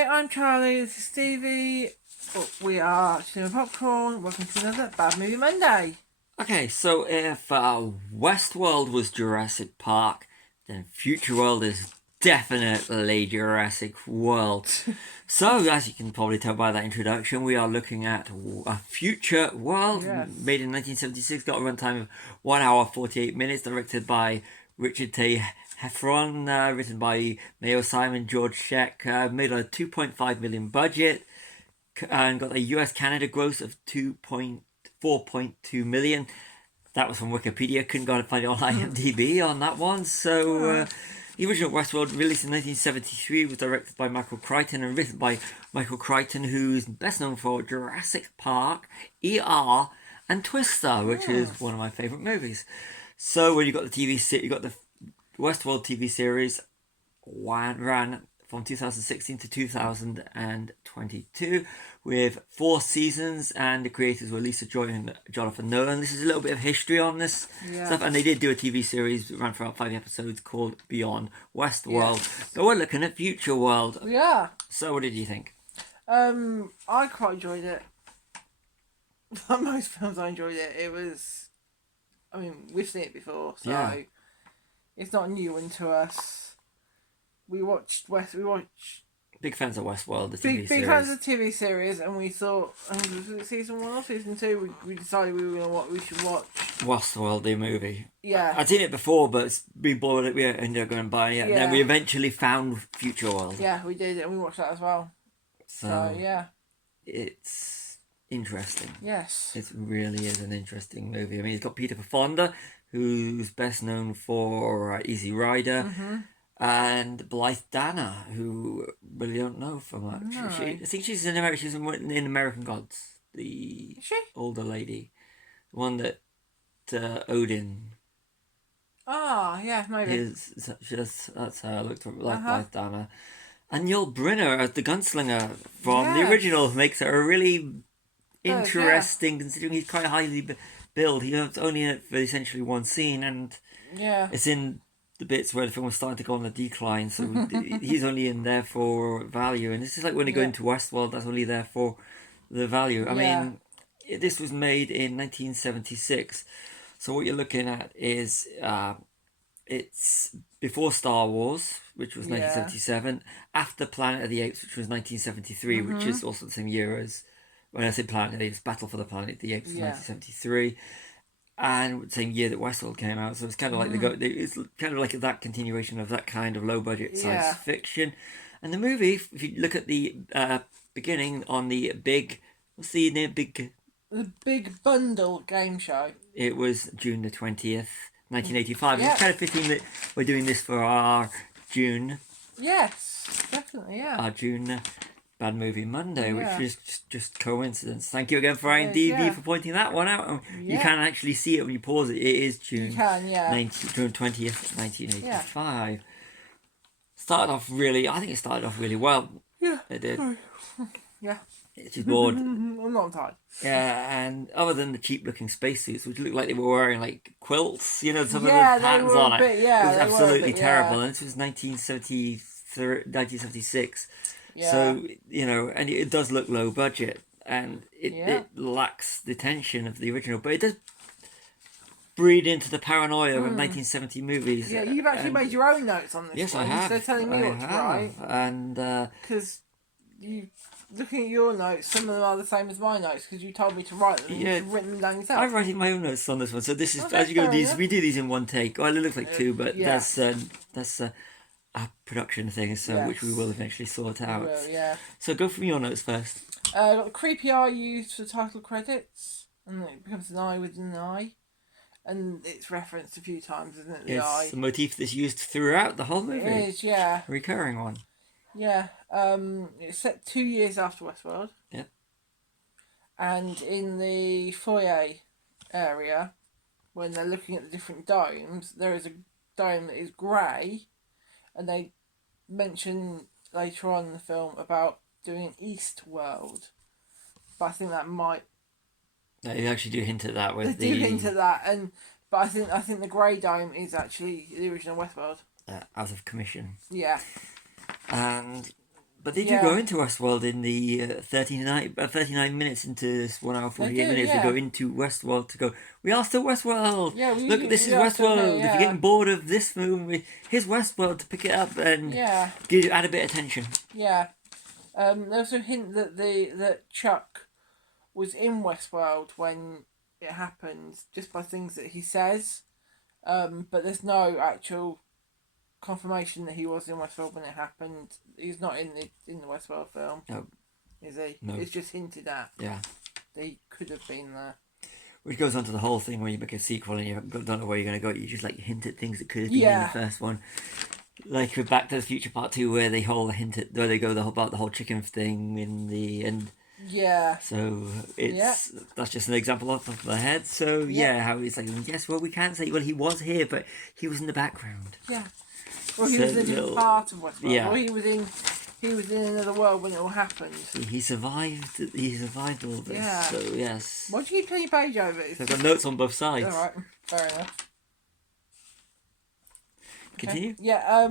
Hi, I'm Charlie. This is Stevie. We are Cinema Popcorn. Welcome to another Bad Movie Monday. Okay, so if Westworld was Jurassic Park, then Futureworld is definitely Jurassic World. So, as you can probably tell by that introduction, we are looking at a Future World, Yes. made in 1976, got a runtime of 1 hour 48 minutes, directed by Richard T. Heffron, written by Mayo Simon, George Sheck, made on a 2.5 million budget, and got a US-Canada gross of 4.2 million. That was from Wikipedia. Couldn't go and find it on IMDb on that one. So, the original Westworld, released in 1973, was directed by Michael Crichton and written by Michael Crichton, who's best known for Jurassic Park, ER, and Twister, which is one of my favourite movies. So, when you got the you got the Westworld TV series, ran from 2016 to 2022 with 4 seasons, and the creators were Lisa Joy and Jonathan Nolan. This is a little bit of history on this stuff, and they did do a TV series that ran for about 5 episodes called Beyond Westworld. Yes. But we're looking at Future World. Yeah. So what did you think? I quite enjoyed it. Like most films, I enjoyed it. It was, we've seen it before, so it's not a new one to us. We watched Big fans of Westworld, the TV series. Big fans of the TV series, and we thought, was it season 1 or season 2? We decided we should watch Westworld, the movie. Yeah. I'd seen it before, but it's been bored. We ended up going and buying it. And then we eventually found Future World. Yeah, we did, and we watched that as well. So yeah. It's interesting. Yes. It really is an interesting movie. I mean, it's got Peter Fonda, who's best known for Easy Rider. Mm-hmm. And Blythe Danner, who really don't know for much. No. I think she's in American Gods, the older lady, the one that Odin. Yeah, maybe. That's her. Looked like Blythe Danner, and Yul Brynner as the gunslinger from the original makes her a really interesting, considering he's quite highly billed. He's only in it for essentially one scene, and it's in the bits where the film was starting to go on the decline, so he's only in there for value. And it's just like when you go into Westworld, that's only there for the value. I mean, this was made in 1976, so what you're looking at is it's before Star Wars, which was 1977, after Planet of the Apes, which was 1973, which is also the same year as, when I say Planet of the Apes, Battle for the Planet of the Apes was 1973. And same year that Westworld came out, so it's kind of like it's kind of like that continuation of that kind of low budget science fiction. And the movie, if you look at the beginning on the big, the Big Bundle game show. It was June the 20th, 1985. It's kind of fitting that we're doing this for our June. Yes, definitely, Our June Bad Movie Monday, which is just coincidence. Thank you again for IMDb for pointing that one out. You can actually see it when you pause it. It is June. You can, June 20th, 1985. Started off really. I think it started off really well. Yeah, it did. Yeah. It's just bored. I'm not tired. Yeah, and other than the cheap-looking spacesuits, which looked like they were wearing like quilts, some of the patterns on it. It was absolutely terrible. And this was 1976. So, and it does look low budget, and it lacks the tension of the original, but it does breed into the paranoia of 1970 movies. Yeah, you've actually made your own notes on this. Yes, one. I have. Instead of telling me what to write. And because looking at your notes, some of them are the same as my notes because you told me to write them. Yeah, you've written them down yourself. I'm writing my own notes on this one, so this is as you go. We do these in one take. Well, it looks like 2, but that's a production thing, which we will eventually sort out. So go from your notes first. Got the creepy eye used for the title credits, and it becomes an eye with an eye, and it's referenced a few times, isn't it? Eye. It's a motif that's used throughout the whole movie. It is, yeah. A recurring one. Yeah. It's set 2 years after Westworld. Yeah. And in the foyer area, when they're looking at the different domes, there is a dome that is grey. And they mention later on in the film about doing an East World. But I think that might... They actually do hint at that with They do hint at that, but I think the grey dome is actually the original Westworld. Out of commission. Yeah. And But they do go into Westworld in the 39 minutes into this 1 hour 48 minutes. They go into Westworld to go, we are still Westworld. Yeah, look, this is Westworld. If you're getting bored of this movie, here's Westworld to pick it up and add a bit of tension. Yeah. There's a hint that Chuck was in Westworld when it happened, just by things that he says. But there's no actual confirmation that he was in Westworld when it happened. He's not in the Westworld film. No. Is he? No. It's just hinted at. Yeah. That he could have been there. Which goes on to the whole thing where you make a sequel and you don't know where you're going to go. You just like hint at things that could have been in the first one. Like with Back to the Future Part 2 where they where they go about the whole chicken thing in the end. Yeah. So that's just an example off the top of my head. So how it's like, yes, well, we can't say, well, he was here, but he was in the background. Yeah. Well, he was in a different part of Westworld. Yeah. Well, he was in another world when it all happened. He survived. He survived all this. Yeah. So yes. Why do you keep turning your page over? I've got notes on both sides. All right. Fair enough. Continue. Okay. Yeah.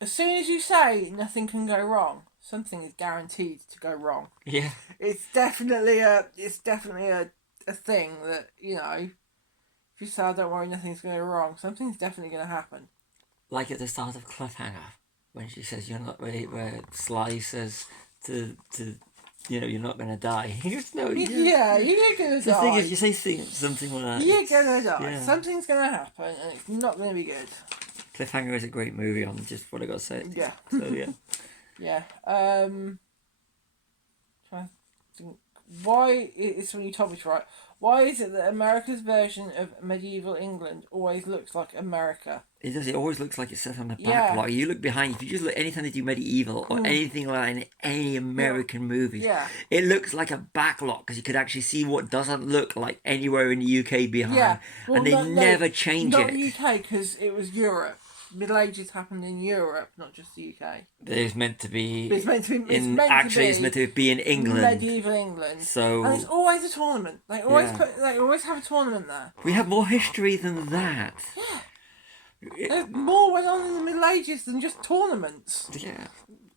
As soon as you say nothing can go wrong, something is guaranteed to go wrong. Yeah. It's definitely a thing that, if you say, don't worry, nothing's going to go wrong, something's definitely going to happen. Like at the start of Cliffhanger, when she says you're not ready, where Sly says to you're not going to die. He goes, no, you're going to die. The thing is, you say something like that. You're going to die. Yeah. Something's going to happen, and it's not going to be good. Cliffhanger is a great movie on just what I got to say. Yeah. So, yeah. Yeah. Trying to think, why, it's when you told me to write, why is it that America's version of medieval England always looks like America? It does. It always looks like it's set on the back lot. You look behind. If you just look, anytime they do medieval or anything like that in any American movies, it looks like a back lot because you could actually see what doesn't look like anywhere in the UK behind. Yeah. Well, and they never change it. Not the UK because it was Europe. Middle Ages happened in Europe, not just the UK. It's meant to be. It's meant to be. It's meant to be in England. Medieval England. So. And it's always a tournament. They always have a tournament there. We have more history than that. Yeah. There's more went on in the Middle Ages than just tournaments. Yeah.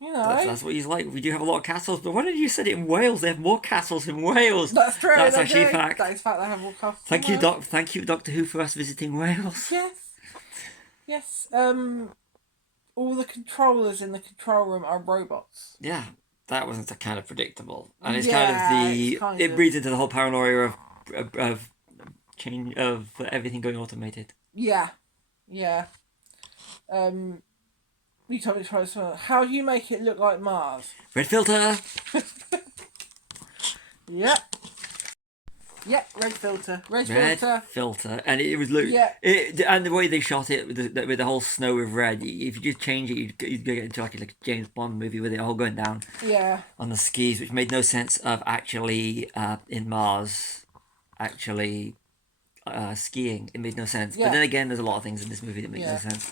That's what he's like. We do have a lot of castles, but why did you say it in Wales? They have more castles in Wales. That's true. That's actually a fact. That is fact. They have more castles. Thank you, Doctor Who, for us visiting Wales. Yes. All the controllers in the control room are robots. Yeah, that wasn't kind of predictable, and it's it breeds into the whole paranoia of change of everything going automated. Yeah. You told me to try this one. How do you make it look like Mars? Red filter. Yeah, red filter, and it was and the way they shot it with the whole snow with red. If you just change it, you'd get into like a James Bond movie with it all going down. Yeah. On the skis, which made no sense of actually in Mars, skiing. It made no sense. Yeah. But then again, there's a lot of things in this movie that make no sense.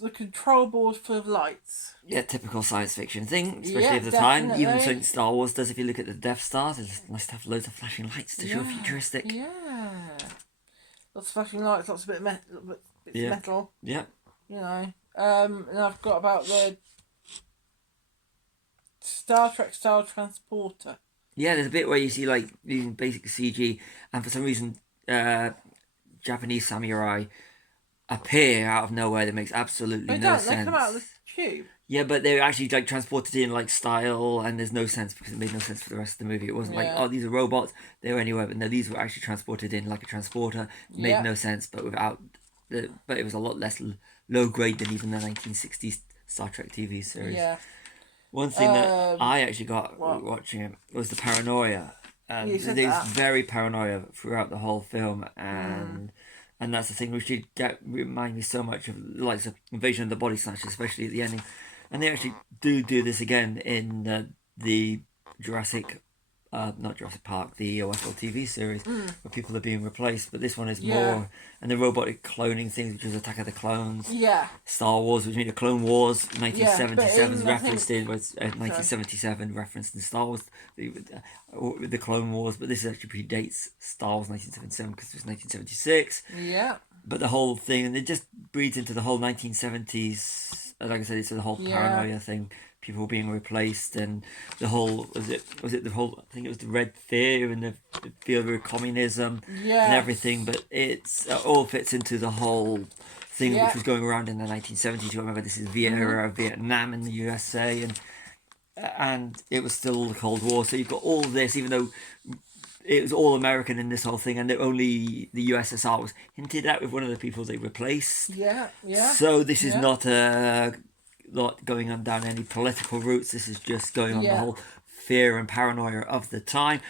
The control board full of lights. Yeah, typical science fiction thing, especially at the time. Even something Star Wars does. If you look at the Death Star, it's nice to have loads of flashing lights to show futuristic. Yeah. Lots of flashing lights, lots of bits of metal. Yeah. And I've got about the Star Trek style transporter. Yeah, there's a bit where you see like using basic CG, and for some reason, Japanese samurai appear out of nowhere. That makes absolutely no sense. They come out of the tube. Yeah, but they're actually like transported in like style, and there's no sense because it made no sense for the rest of the movie. It wasn't like, oh, these are robots, they were anywhere, but no, these were actually transported in like a transporter. It made no sense, but but it was a lot less low grade than even the 1960s Star Trek TV series. Yeah. One thing that I actually got watching it was the paranoia. There's very paranoia throughout the whole film, and that's the thing which did remind me so much of like the Invasion of the Body Snatchers, especially at the ending. And they actually do this again in the not Jurassic Park, the Westworld TV series, where people are being replaced. But this one is more, and the robotic cloning things, which was Attack of the Clones. Yeah. Star Wars, which means the Clone Wars, 1977 referenced in, was 1977 referenced in Star Wars, the Clone Wars. But this actually predates Star Wars 1977 because it was 1976. Yeah. but the whole thing, and it just breeds into the whole 1970s. Like I said, it's the whole paranoia thing. People being replaced, and the whole was it the whole? I think it was the Red Fear and the fear of communism and everything. But it's all fits into the whole thing which was going around in the 1970s. You remember this is the era of Vietnam in the USA, and it was still the Cold War. So you've got all this, even though it was all American in this whole thing, and only the USSR was hinted at with one of the people they replaced. So this is not going on down any political routes. This is just going on the whole fear and paranoia of the time,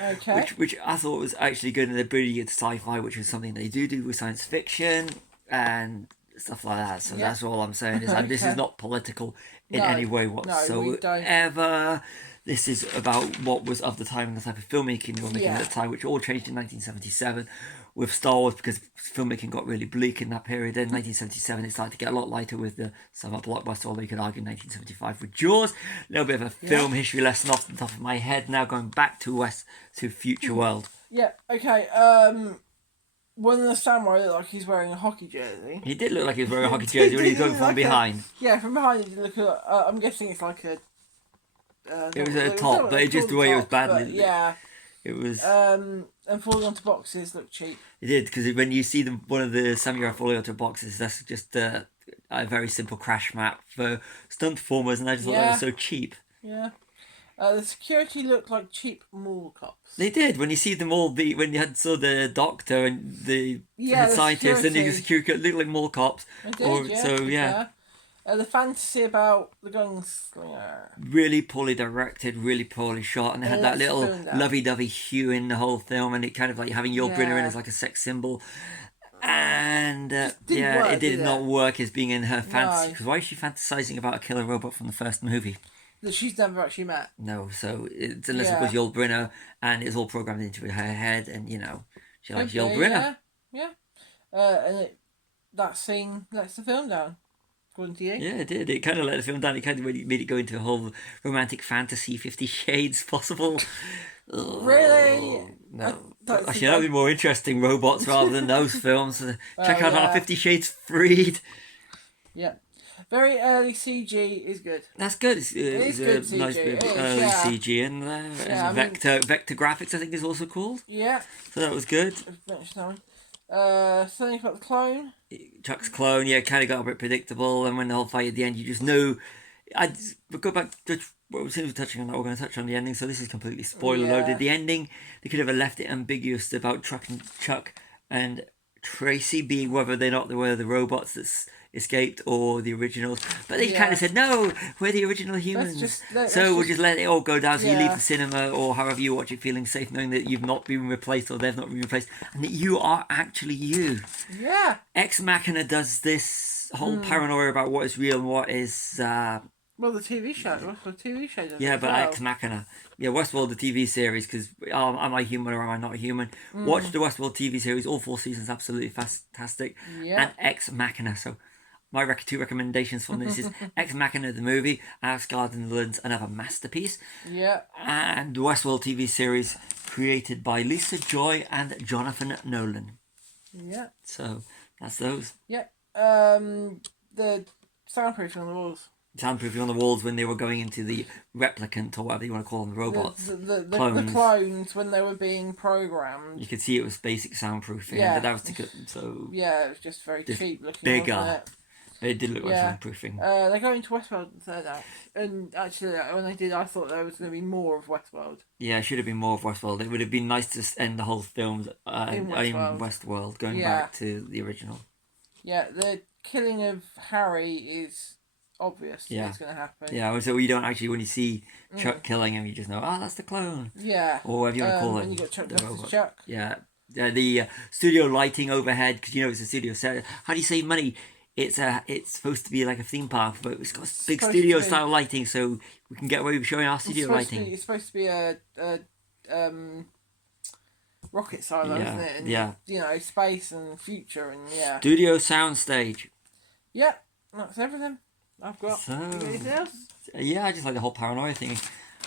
which I thought was actually good, and they're bringing it to sci-fi, which is something they do with science fiction and stuff like that. So that's all I'm saying is, and this is not political in any way whatsoever. This is about what was of the time and the type of filmmaking they were making at the time, which all changed in 1977 with Star Wars, because filmmaking got really bleak in that period. In 1977, it started to get a lot lighter with the summer blockbuster, although you could argue 1975 with Jaws. A little bit of a film history lesson off the top of my head. Now going back to Futureworld. Yeah, okay. One of the samurai looked like he's wearing a hockey jersey. He did look like he was wearing a hockey jersey when he was going from behind. From behind it did look like, I'm guessing it's like a... it was a top, but it's just the way it was badly... It was... and falling onto boxes looked cheap. It did, because when you see one of the samurai falling onto boxes, that's just a very simple crash map for stunt performers, and I just thought that was so cheap. Yeah. The security looked like cheap mall cops. They did. When you see them all, when you saw the doctor and the scientist and the security, looked like mall cops. They did, the fantasy about the gunslinger. Really poorly directed, really poorly shot, and they had that little lovey-dovey hue in the whole film, and it kind of like having Yul Brynner in as like a sex symbol. And it did not work as being in her fantasy. Because why is she fantasizing about a killer robot from the first movie? That she's never actually met. No, so it's unless it was Yul Brynner, and it's all programmed into her head, and she likes Yul Brynner. That scene lets the film down. According to you. Yeah, it did. It kind of let the film down. It kind of really made it go into a whole romantic fantasy, 50 Shades possible. Really? No. Actually, that would be more interesting, robots rather than those films. Check out our 50 Shades Freed. Yeah. Very early CG is good. That's good. It's good a nice bit of early CG in there. And vector graphics, I think, is also called. Yeah. So that was good. Something about the clone. Chuck's clone, kind of got a bit predictable, and when the whole fight at the end, you just know. We'll go back to what we were touching on that. We're going to touch on the ending, so this is completely spoiler loaded. The ending, they could have left it ambiguous about Chuck and Tracy being whether they were the robots that's escaped or the originals, but they kind of said no, we're the original humans, we'll just let it all go down, so you leave the cinema or however you watch it feeling safe, knowing that you've not been replaced or they've not been replaced, and that you are actually you. Ex Machina does this whole paranoia about what is real and what is well, the TV show does but Ex Machina, Westworld, the TV series, because am I human or am I not human? Watch the Westworld TV series, all 4 seasons, absolutely fantastic. And Ex Machina. So my 2 recommendations from this is Ex Machina the movie, Asgard and the Netherlands, another masterpiece. And the Westworld TV series created by Lisa Joy and Jonathan Nolan. So that's those. The soundproofing on the walls. Soundproofing on the walls when they were going into the replicant or whatever you want to call them, the robots. The clones when they were being programmed. You could see it was basic soundproofing. But that was it was just very cheap looking. Bigger. It did look like soundproofing. They're going to Westworld in the third act. And actually, when they did, I thought there was going to be more of Westworld. Yeah, it should have been more of Westworld. It would have been nice to end the whole film in Westworld, going back to the original. Yeah, the killing of Harry is obvious. It's going to happen. Yeah, so you don't actually, when you see Chuck killing him, you just know, that's the clone. Yeah. Or whatever you want to call it. And you got Chuck versus Chuck. Yeah. The studio lighting overhead, because it's a studio set. How do you save money? It's supposed to be like a theme park, but it's got big studio style lighting, so we can get away with showing our studio lighting. It's supposed to be a rocket silo, isn't it? And, space and future and Studio soundstage. Yeah, that's everything I've got. So, anything else? Yeah, I just like the whole paranoia thing.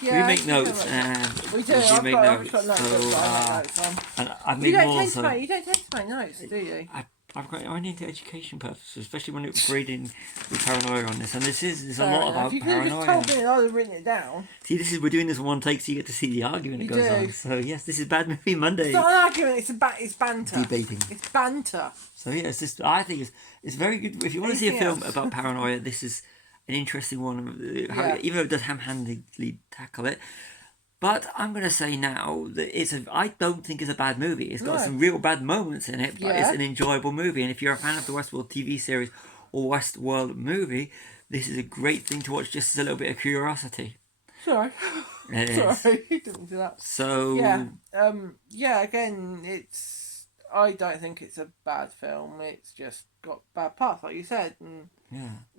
Yeah, we make notes and we do. I've got notes. And I've You made don't more. tend to make notes, do you? I I've got only into education purposes, especially when it's reading with paranoia on this. And there's a lot about you could have paranoia. just told me and I'd have written it down. See, we're doing this in one take, so you get to see the argument that goes on. So yes, this is Bad Movie Monday. It's not an argument. It's banter. Debating. It's banter. So yeah, I think it's very good. If you want to see a film about paranoia, this is an interesting one. Even though it does ham-handedly tackle it. But I'm going to say now that I don't think it's a bad movie. It's got some real bad moments in it, but it's an enjoyable movie. And if you're a fan of the Westworld TV series or Westworld movie, this is a great thing to watch just as a little bit of curiosity. Sorry. Sorry, didn't do that. So... again, I don't think it's a bad film. It's just got bad parts, like you said. And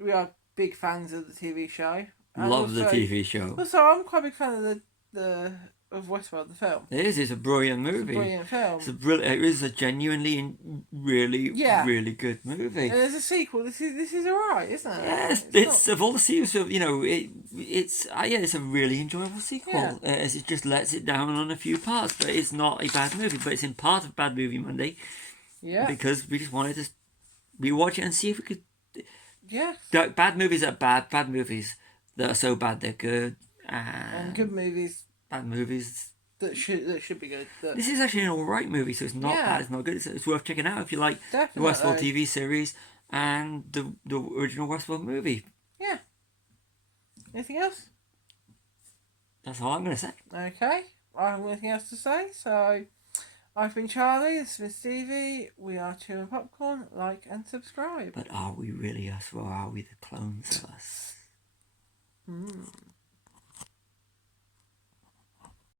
we are big fans of the TV show. Love the TV show. Also, I'm quite a big fan of of Westworld, the film. It is. It's a brilliant movie. It's a brilliant film. It is a genuinely and really, really good movie. And there's a sequel. This is alright, isn't it? Yes, it's of all the sequels. It's a really enjoyable sequel. As it just lets it down on a few parts, but it's not a bad movie. But it's in part of Bad Movie Monday. Yeah. Because we just wanted to rewatch it and see if we could. Yeah. Bad movies are bad. Bad movies that are so bad they're good. And good movies. Bad movies. That should be good. This is actually an alright movie, so it's not bad, it's not good. It's worth checking out if you like the Westworld TV series and the original Westworld movie. Yeah. Anything else? That's all I'm going to say. Okay. I have nothing else to say, so I've been Charlie, this has been Stevie. We are Chewing Popcorn. Like and subscribe. But are we really us, or are we the clones of us?